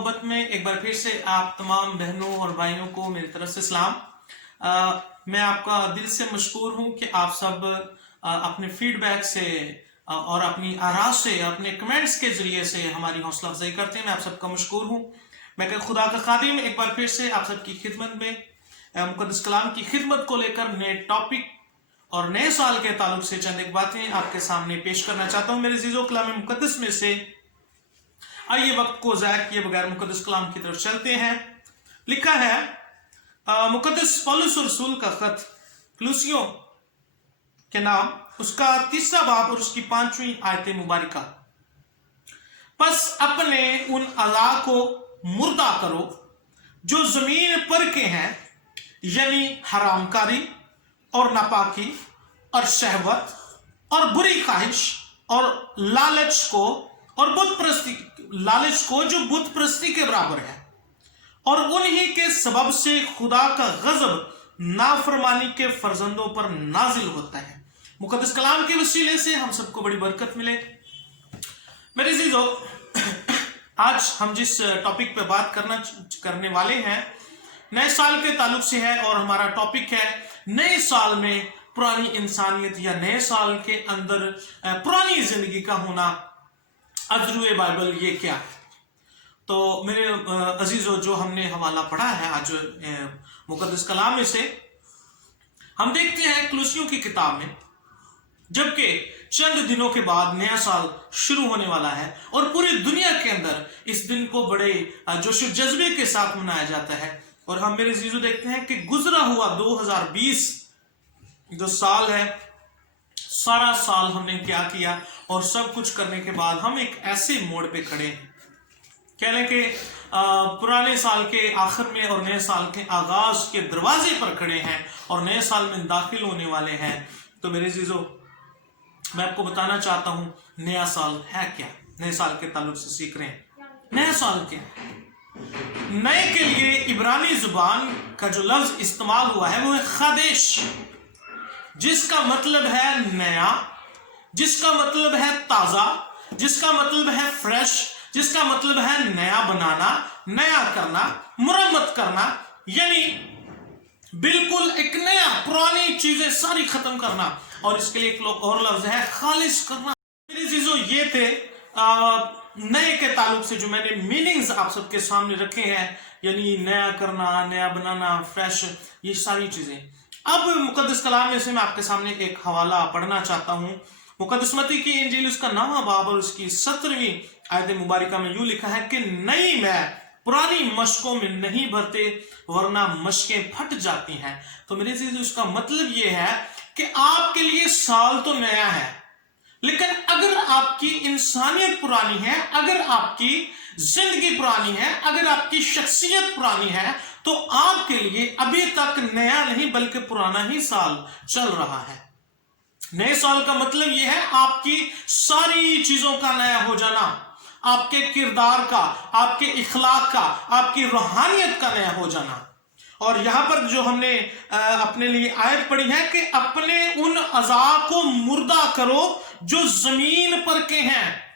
मोहब्बत में एक बार फिर से आप तमाम बहनों और भाइयों को मेरी तरफ से सलाम। मैं आपका दिल से मशकूर हूं कि आप सब अपने फीडबैक से और अपनी आराज़ से, अपने कमेंट्स के जरिए से हमारी हौसला अफजाई करते हैं। मैं आप सबका मशकूर हूं। मैं खुदा का खादिम एक बार फिर से आप सबकी खिदमत में मुक़द्दस कलाम की खिदमत को लेकर नए टॉपिक और नए साल के ताल्लुक से चंद एक बातें आपके सामने पेश करना चाहता हूं। मेरे अज़ीज़ों, कलाम मुक़द्दस में से आइए वक्त को ज़ाया किए बगैर मुक़द्दस कलाम की तरफ चलते हैं। लिखा है मुक़द्दस पौलुस रसूल का खत कुलुसियों के नाम, उसका 3 बाब और उसकी 5वीं आयत मुबारका। बस अपने उन अज़ा को मुर्दा करो जो जमीन पर के हैं, यानी हरामकारी और नापाकी और शहवत और बुरी ख्वाहिश और लालच को और बुत प्रस्ती, लालच को जो बुत प्रस्ती के बराबर है, और उन्हीं के सबब से खुदा का गजब नाफरमानी के फर्जंदों पर नाजिल होता है। मुक़द्दस कलाम के वसीले से हम सबको बड़ी बरकत मिले। मेरे अज़ीज़ों, आज हम जिस टॉपिक पे बात करने वाले हैं नए साल के ताल्लुक से है, और हमारा टॉपिक है नए साल में पुरानी इंसानियत या नए साल के अंदर पुरानी जिंदगी का होना। अजरुए बाइबल ये क्या है? तो मेरे अजीजों, जो हमने हवाला पढ़ा है आज मुक़द्दस कलाम में से, हम देखते हैं कुलुसियों की किताब में, जबकि चंद दिनों के बाद नया साल शुरू होने वाला है और पूरी दुनिया के अंदर इस दिन को बड़े जोश जज्बे के साथ मनाया जाता है। और हम मेरे अजीजों देखते हैं कि गुजरा हुआ 2020 जो साल है, सारा साल हमने क्या किया, और सब कुछ करने के बाद हम एक ऐसे मोड़ पे खड़े हैं, कह लें कि पुराने साल के आखिर में और नए साल के आगाज के दरवाजे पर खड़े हैं और नए साल में दाखिल होने वाले हैं। तो मेरे अजीजों, मैं आपको बताना चाहता हूं नया साल है क्या। नए साल के ताल्लुक से सीख रहे हैं नया साल क्या है। नए के लिए इब्रानी जुबान का जो लफ्ज इस्तेमाल हुआ है वो है खादेश, जिसका मतलब है नया, जिसका मतलब है ताजा, जिसका मतलब है फ्रेश, जिसका मतलब है नया बनाना, नया करना, मुरम्मत करना, यानी बिल्कुल एक नया, पुरानी चीजें सारी खत्म करना। और इसके लिए एक और लफ्ज है खालिश करना। मेरी चीजों, ये थे नए के ताल्लुक से जो मैंने मीनिंग्स आप सबके सामने रखे हैं, यानी नया करना, नया बनाना, फ्रेश, ये सारी चीजें। अब मुक़द्दस कलाम में से मैं आपके सामने एक हवाला पढ़ना चाहता हूं। मुक़द्दस मत्ती की इंजील उसका 9वां बाब और उसकी 17वीं आयत मुबारका में यूं लिखा है कि नई मैं पुरानी मशकों में नहीं भरते, वरना मशकें फट जाती हैं। तो मेरे से उसका मतलब ये है कि आपके लिए साल तो नया है, लेकिन अगर आपकी इंसानियत पुरानी है, अगर आपकी जिंदगी पुरानी है, अगर आपकी शख्सियत पुरानी है, तो आपके लिए अभी तक नया नहीं बल्कि पुराना ही साल चल रहा है। नए साल का मतलब यह है आपकी सारी चीजों का नया हो जाना, आपके किरदार का, आपके इखलाक का, आपकी रूहानियत का नया हो जाना। और यहां पर जो हमने अपने लिए आयत पढ़ी है कि अपने उन अज़ा को मुर्दा करो जो जमीन पर के हैं।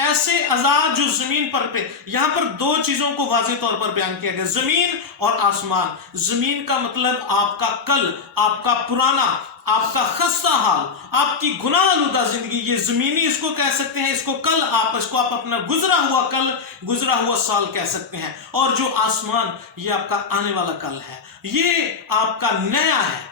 ऐसे अज़ा जो जमीन पर पे, यहां पर दो चीजों को वाज़ेह तौर पर बयान किया गया, जमीन और आसमान। जमीन का मतलब आपका कल, आपका पुराना, आपका खस्ता हाल, आपकी गुनाह आलूदा जिंदगी, ये जमीनी इसको कह सकते हैं, इसको कल इसको आप अपना गुजरा हुआ कल, गुजरा हुआ साल कह सकते हैं। और जो आसमान, ये आपका आने वाला कल है, ये आपका नया है।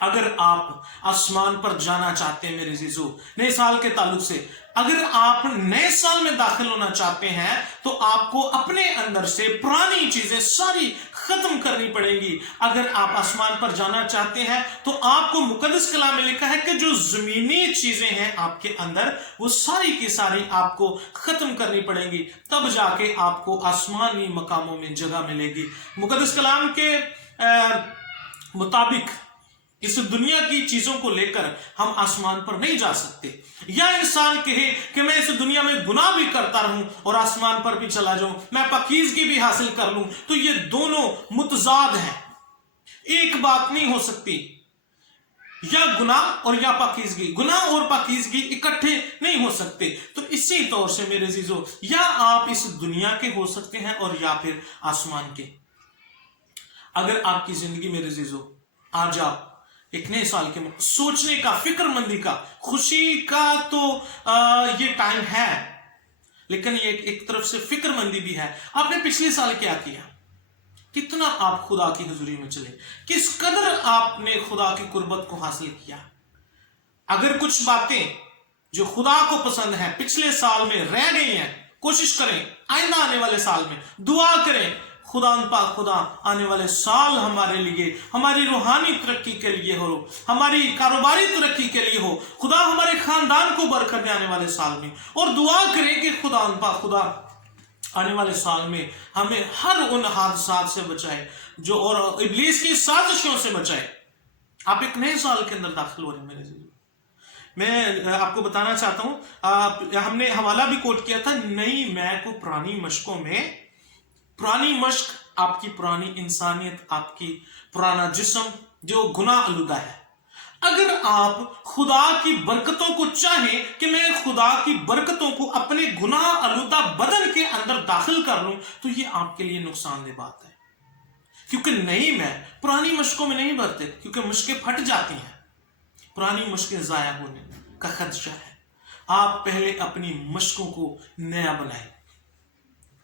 अगर आप आसमान पर जाना चाहते हैं मेरे अज़ीज़ों, नए साल के ताल्लुक से, अगर आप नए साल में दाखिल होना चाहते हैं, तो आपको अपने अंदर से पुरानी चीजें सारी खत्म करनी पड़ेंगी। अगर आप आसमान पर जाना चाहते हैं, तो आपको मुक़द्दस कलाम में लिखा है कि जो जमीनी चीजें हैं आपके अंदर, वो सारी की सारी आपको खत्म करनी पड़ेंगी, तब जाके आपको आसमानी मकामों में जगह मिलेगी। मुक़द्दस कलाम के मुताबिक इस दुनिया की चीजों को लेकर हम आसमान पर नहीं जा सकते। या इंसान कहे कि मैं इस दुनिया में गुनाह भी करता रहूं और आसमान पर भी चला जाऊं, मैं पाकीज़गी भी हासिल कर लूं, तो ये दोनों मुतजाद हैं, एक बात नहीं हो सकती। یا گناہ اور یا پاکیزگی، گناہ اور پاکیزگی اکٹھے نہیں ہو سکتے. تو اسی طور سے میرے عزیزو، یا آپ اس دنیا کے ہو سکتے ہیں اور یا پھر آسمان کے. اگر آپ کی زندگی میرے عزیزو، آج آپ ایک نئے سال کے سوچنے کا، فکر مندی کا، خوشی کا تو یہ ٹائم ہے، لیکن یہ ایک طرف سے فکر مندی بھی ہے. آپ نے پچھلے سال کیا کیا؟ کتنا آپ خدا کی حضوری میں چلے؟ کس قدر آپ نے خدا کی قربت کو حاصل کیا؟ اگر کچھ باتیں جو خدا کو پسند ہیں پچھلے سال میں رہ گئی ہیں، کوشش کریں آئندہ آنے والے سال میں دعا کریں، خدا پاک خدا آنے والے سال ہمارے لیے، ہماری روحانی ترقی کے لیے ہو، ہماری کاروباری ترقی کے لیے ہو، خدا ہمارے خاندان کو برکت دے آنے والے سال میں. اور دعا کریں کہ خدا پاک خدا آنے والے سال میں ہمیں ہر ان حادثات سے بچائے جو، اور ابلیس کی سازشوں سے بچائے. آپ ایک نئے سال کے اندر داخل ہو رہے ہیں میرے عزیز. میں آپ کو بتانا چاہتا ہوں، ہم نے حوالہ بھی کوٹ کیا تھا، نئی میں کو پرانی مشقوں میں. پرانی مشق آپ کی پرانی انسانیت، آپ کی پرانا جسم جو گناہ آلودہ ہے. اگر آپ خدا کی برکتوں کو چاہیں کہ میں خدا کی برکتوں کو اپنے گناہ آلودہ بدن کے اندر داخل کر لوں، تو یہ آپ کے لیے نقصان دہ بات ہے. کیونکہ نہیں، میں پرانی مشقوں میں نہیں بھرتے، کیونکہ مشقیں پھٹ جاتی ہیں، پرانی مشقیں ضائع ہونے کا خدشہ ہے. آپ پہلے اپنی مشقوں کو نیا بنائیں،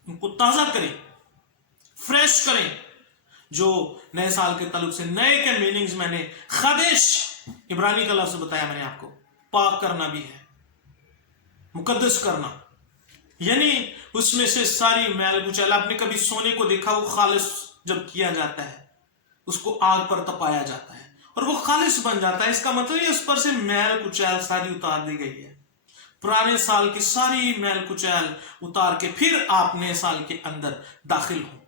ان کو تازہ کریں، فریش کریں. جو نئے سال کے تعلق سے نئے کے میننگز میں نے خدش عبرانی کا لفظ بتایا، میں نے آپ کو پاک کرنا بھی ہے، مقدس کرنا، یعنی اس میں سے ساری میل کچیل. آپ نے کبھی سونے کو دیکھا، وہ خالص جب کیا جاتا ہے اس کو آگ پر تپایا جاتا ہے اور وہ خالص بن جاتا ہے، اس کا مطلب یہ اس پر سے میل کچیل ساری اتار دی گئی ہے. پرانے سال کی ساری میل کچیل اتار کے پھر آپ نئے سال کے اندر داخل ہوں.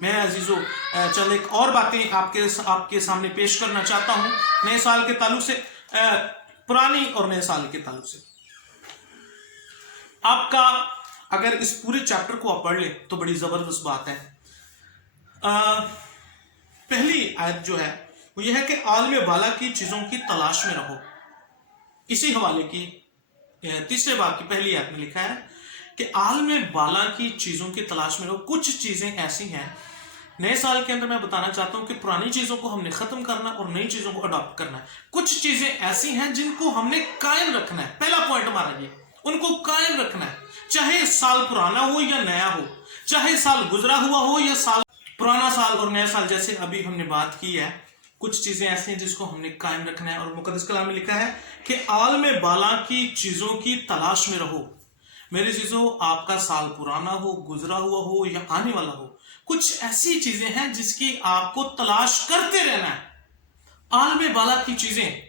میں عزیزو چند ایک اور باتیں آپ کے سامنے پیش کرنا چاہتا ہوں نئے سال کے تعلق سے، پرانی اور نئے سال کے تعلق سے. آپ کا اگر اس پورے چیپٹر کو آپ پڑھ لیں تو بڑی زبردست بات ہے. پہلی آیت جو ہے وہ یہ ہے کہ عالم بالا کی چیزوں کی تلاش میں رہو. اسی حوالے کی تیسرے باب کی پہلی آیت میں لکھا ہے کہ عالم بالا کی چیزوں کی تلاش میں رہو. کچھ چیزیں ایسی ہیں نئے سال کے اندر، میں بتانا چاہتا ہوں کہ پرانی چیزوں کو ہم نے ختم کرنا اور نئی چیزوں کو اڈاپٹ کرنا ہے. کچھ چیزیں ایسی ہیں جن کو ہم نے قائم رکھنا ہے. پہلا پوائنٹ ہمارا یہ، ان کو قائم رکھنا ہے، چاہے سال پرانا ہو یا نیا ہو، چاہے سال گزرا ہوا ہو یا سال پرانا سال اور نیا سال. جیسے ابھی ہم نے بات کی ہے، کچھ چیزیں ایسی ہیں جس کو ہم نے قائم رکھنا ہے. اور مقدس کلام میں لکھا ہے کہ عالم بالا کی چیزوں کی تلاش میں رہو. میرے عزیزو، آپ کا سال پرانا ہو، گزرا ہوا ہو یا آنے والا ہو، کچھ ایسی چیزیں ہیں جس کی آپ کو تلاش کرتے رہنا ہے. عالم بالا کی چیزیں،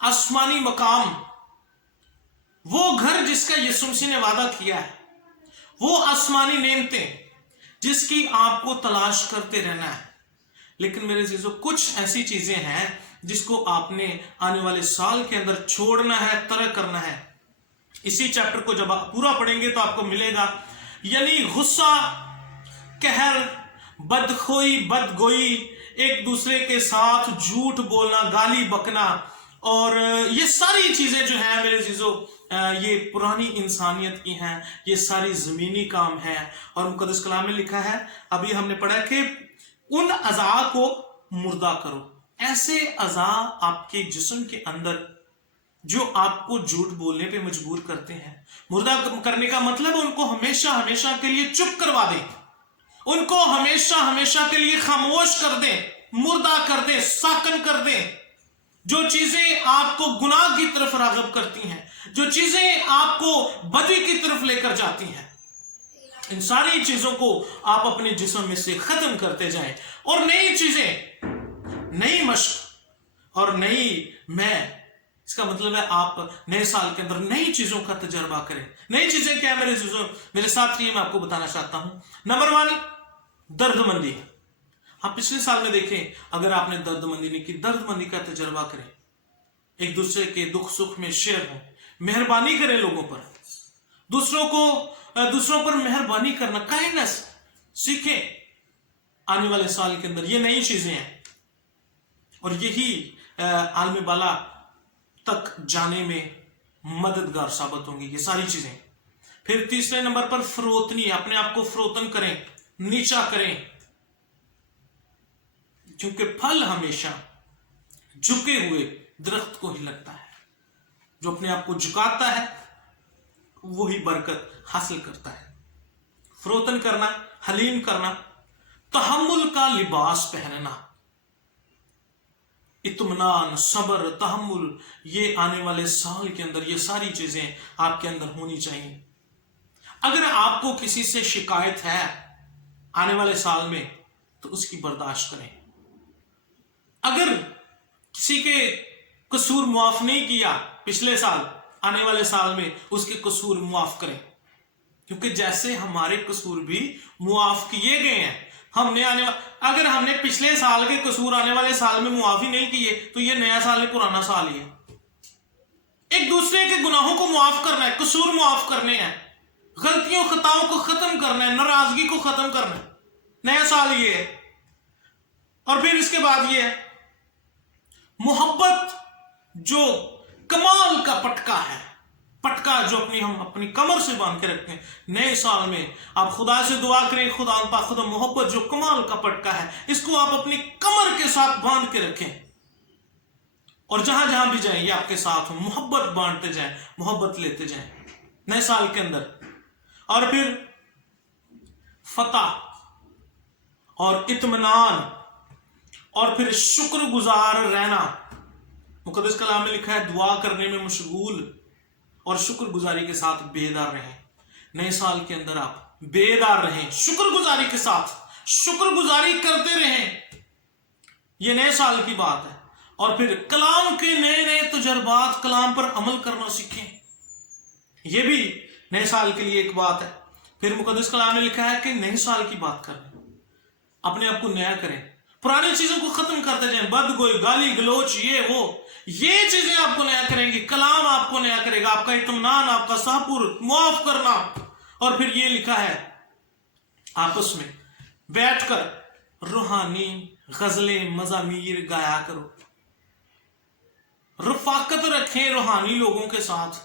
آسمانی مقام، وہ گھر جس کا یسوع مسیح نے وعدہ کیا ہے، وہ آسمانی نعمتیں جس کی آپ کو تلاش کرتے رہنا ہے. لیکن میرے عزیزو، کچھ ایسی چیزیں ہیں جس کو آپ نے آنے والے سال کے اندر چھوڑنا ہے، ترک کرنا ہے. اسی چیپٹر کو جب آپ پورا پڑھیں گے تو آپ کو ملے گا، یعنی غصہ، قہر، بدخوئی، بدگوئی، ایک دوسرے کے ساتھ جھوٹ بولنا، گالی بکنا، اور یہ ساری چیزیں جو ہیں میرے عزیزو یہ پرانی انسانیت کی ہیں، یہ ساری زمینی کام ہے. اور مقدس کلام میں لکھا ہے، ابھی ہم نے پڑھا کہ ان اعضاء کو مردہ کرو. ایسے اعضاء آپ کے جسم کے اندر جو آپ کو جھوٹ بولنے پہ مجبور کرتے ہیں. مردہ کرنے کا مطلب ان کو ہمیشہ ہمیشہ کے لیے چپ کروا دیں، ان کو ہمیشہ ہمیشہ کے لیے خاموش کر دیں، مردہ کر دیں، ساکن کر دیں. جو چیزیں آپ کو گناہ کی طرف راغب کرتی ہیں، جو چیزیں آپ کو بدی کی طرف لے کر جاتی ہیں، ان ساری چیزوں کو آپ اپنے جسم میں سے ختم کرتے جائیں. اور نئی چیزیں، نئی مشق اور نئی میں، اس کا مطلب ہے آپ نئے سال کے اندر نئی چیزوں کا تجربہ کریں. نئی چیزیں کیا ہے میرے ساتھ؟ میں آپ کو بتانا چاہتا ہوں. نمبر 1، درد مندی. آپ پچھلے سال میں دیکھیں، اگر آپ نے درد مندی نہیں کی، درد مندی کا تجربہ کریں، ایک دوسرے کے دکھ سکھ میں شیئر ہوں، مہربانی کریں لوگوں پر، دوسروں پر مہربانی کرنا، کائنڈنس سیکھیں. آنے والے سال کے اندر یہ نئی چیزیں ہیں، اور یہی आलम बाला तक जाने में मददगार साबित होंगी ये सारी चीजें। फिर तीसरे नंबर पर फरोतनी, अपने आप को फरोतन करें, नीचा करें, क्योंकि फल हमेशा झुके हुए दरख्त को ही लगता है। जो अपने आप को झुकाता है वही बरकत हासिल करता है। फरोतन करना, हलीम करना, तहम्मुल का लिबास पहनना, इत्मीनान, सब्र, तहम्मुल, ये आने वाले साल के अंदर ये सारी चीजें आपके अंदर होनी चाहिए। अगर आपको किसी से शिकायत है आने वाले साल में तो उसकी बर्दाश्त करें। अगर किसी के कसूर मुआफ नहीं किया पिछले साल, आने वाले साल में उसके कसूर मुआफ करें, क्योंकि जैसे हमारे कसूर भी मुआफ किए गए हैं, अगर हमने पिछले साल के कसूर आने वाले साल में मुआफी नहीं किए तो ये नया साल है, पुराना साल ही है। एक दूसरे के गुनाहों को मुआफ करना है, कसूर मुआफ करने हैं, गलतियों खताओं को खत्म करना है, नाराजगी को खत्म करना है। नया साल ये है। और फिर इसके बाद ये है मोहब्बत, जो कमाल का पटका है, पटका जो हम अपनी कमर से बांध के रखते हैं। नए साल में आप खुदा से दुआ करें, खुदा पाक खुदा मोहब्बत जो कमाल का पटका है, इसको आप अपनी कमर के साथ बांध के रखें और जहां जहां भी जाएं ये आपके साथ हो, मोहब्बत बांटते जाएं, मोहब्बत लेते जाएं नए साल के अंदर। और फिर फतह और इत्मीनान और फिर शुक्रगुजार रहना। मुकद्दस कलाम में लिखा है दुआ करने में मशगूल और शुक्रगुजारी के साथ बेदार रहें। नए साल के अंदर आप बेदार रहें, शुक्रगुजारी के साथ शुक्रगुजारी करते रहें, यह नए साल की बात है। और फिर कलाम के नए नए तजर्बात, कलाम पर अमल करना सीखें, यह भी नए साल के लिए एक बात है। फिर मुकद्दस कलाम में लिखा है कि नए साल की बात करें, अपने आप को नया करें, पुरानी चीजों को खत्म करते जाएं, बदगोई, गाली गलोच, ये चीजें आपको नया करेंगी, कलाम आपको नया करेगा, आपका इत्मीनान, आपका सब्र, मुआफ करना। और फिर ये लिखा है आपस में बैठकर रूहानी गजलें, मज़ामीर गाया करो, रफाकत रखें रूहानी लोगों के साथ।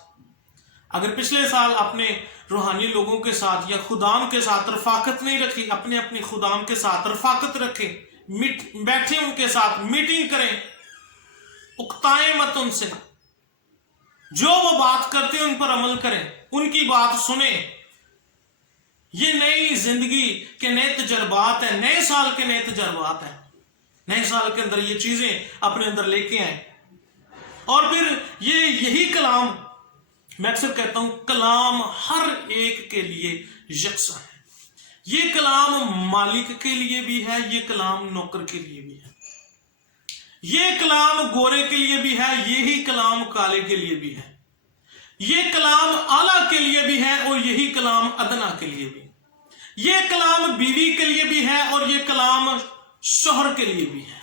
अगर पिछले साल आपने रूहानी लोगों के साथ या खुदाम के साथ रफाकत नहीं रखी, अपने अपने खुदाम के साथ रफाकत रखें, बैठे उनके साथ मीटिंग करें, उकताएं मत उनसे, जो वो बात करते हैं उन पर अमल करें, उनकी बात सुने। ये नई जिंदगी के नए तजर्बात है, नए साल के नए तजर्बात है। नए साल के अंदर ये चीजें अपने अंदर लेके आए। और फिर यही कलाम, मैं अक्सर कहता हूं, कलाम हर एक के लिए यकसा है। ये कलाम मालिक के लिए भी है, ये कलाम नौकर के लिए भी है, ये कलाम गोरे के लिए भी है, यही कलाम काले के लिए भी है, ये कलाम आला के लिए भी है और यही कलाम अदना के लिए भी, ये कलाम बीवी के लिए भी है और ये कलाम शोहर के लिए भी है,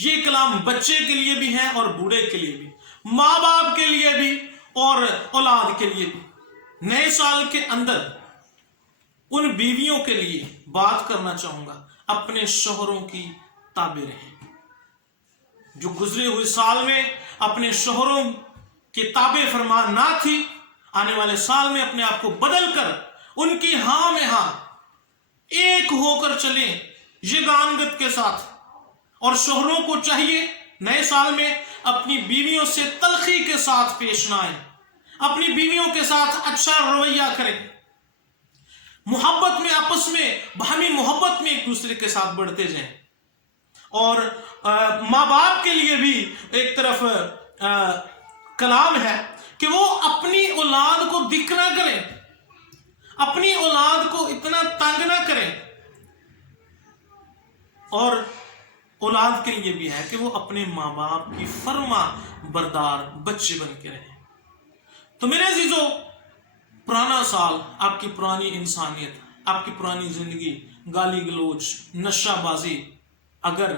ये कलाम बच्चे के लिए भी है और बूढ़े के लिए भी, माँ बाप के लिए भी और औलाद के लिए भी। नए साल के अंदर उन बीवियों के लिए बात करना चाहूंगा, अपने शोहरों की ताबे रहें, जो गुजरे हुए साल में अपने शोहरों के ताबे फरमान ना थी, आने वाले साल में अपने आप को बदल कर उनकी हां में हां एक होकर चले यगानगत के साथ। और शोहरों को चाहिए नए साल में अपनी बीवियों से तलखी के साथ पेश ना आए, अपनी बीवियों के साथ अच्छा रवैया करें, मोहब्बत में, आपस में बाहमी मोहब्बत में एक दूसरे के साथ बढ़ते जाएं। और माँ बाप के लिए भी एक तरफ कलाम है कि वो अपनी औलाद को दिक ना करें, अपनी औलाद को इतना तंग ना करें। और औलाद के लिए भी है कि वो अपने माँ बाप की फर्मा बरदार बच्चे बन के रहें। तो मेरे अजीजों, पुराना साल, आपकी पुरानी इंसानियत, आपकी पुरानी जिंदगी, गाली गलोच, नशाबाजी, अगर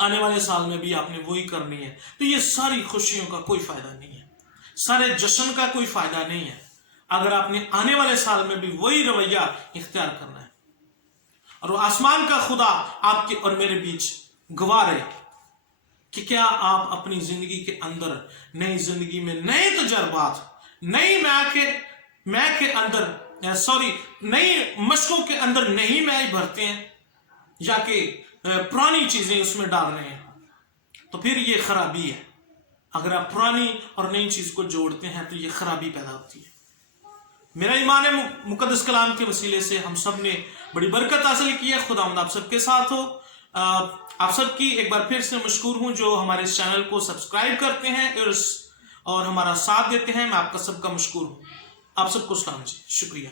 आने वाले साल में भी आपने वही करनी है तो ये सारी खुशियों का कोई फायदा नहीं है, सारे जश्न का कोई फायदा नहीं है, अगर आपने आने वाले साल में भी वही रवैया इख्तियार करना है। और वो आसमान का खुदा आपके और मेरे बीच गवाह रहे کہ کیا آپ اپنی زندگی کے اندر نئی زندگی میں نئے تجربات، نئی میں کے اندر نئی مشقوں کے اندر نئی میں بھرتے ہیں، یا کہ پرانی چیزیں اس میں ڈال رہے ہیں؟ تو پھر یہ خرابی ہے. اگر آپ پرانی اور نئی چیز کو جوڑتے ہیں تو یہ خرابی پیدا ہوتی ہے. میرا ایمان ہے مقدس کلام کے وسیلے سے ہم سب نے بڑی برکت حاصل کی ہے. خداوند آپ سب کے ساتھ ہو. آپ سب کی ایک بار پھر سے مشکور ہوں جو ہمارے اس چینل کو سبسکرائب کرتے ہیں اور ہمارا ساتھ دیتے ہیں. میں آپ کا سب کا مشکور ہوں. آپ سب کو سلام جی، شکریہ.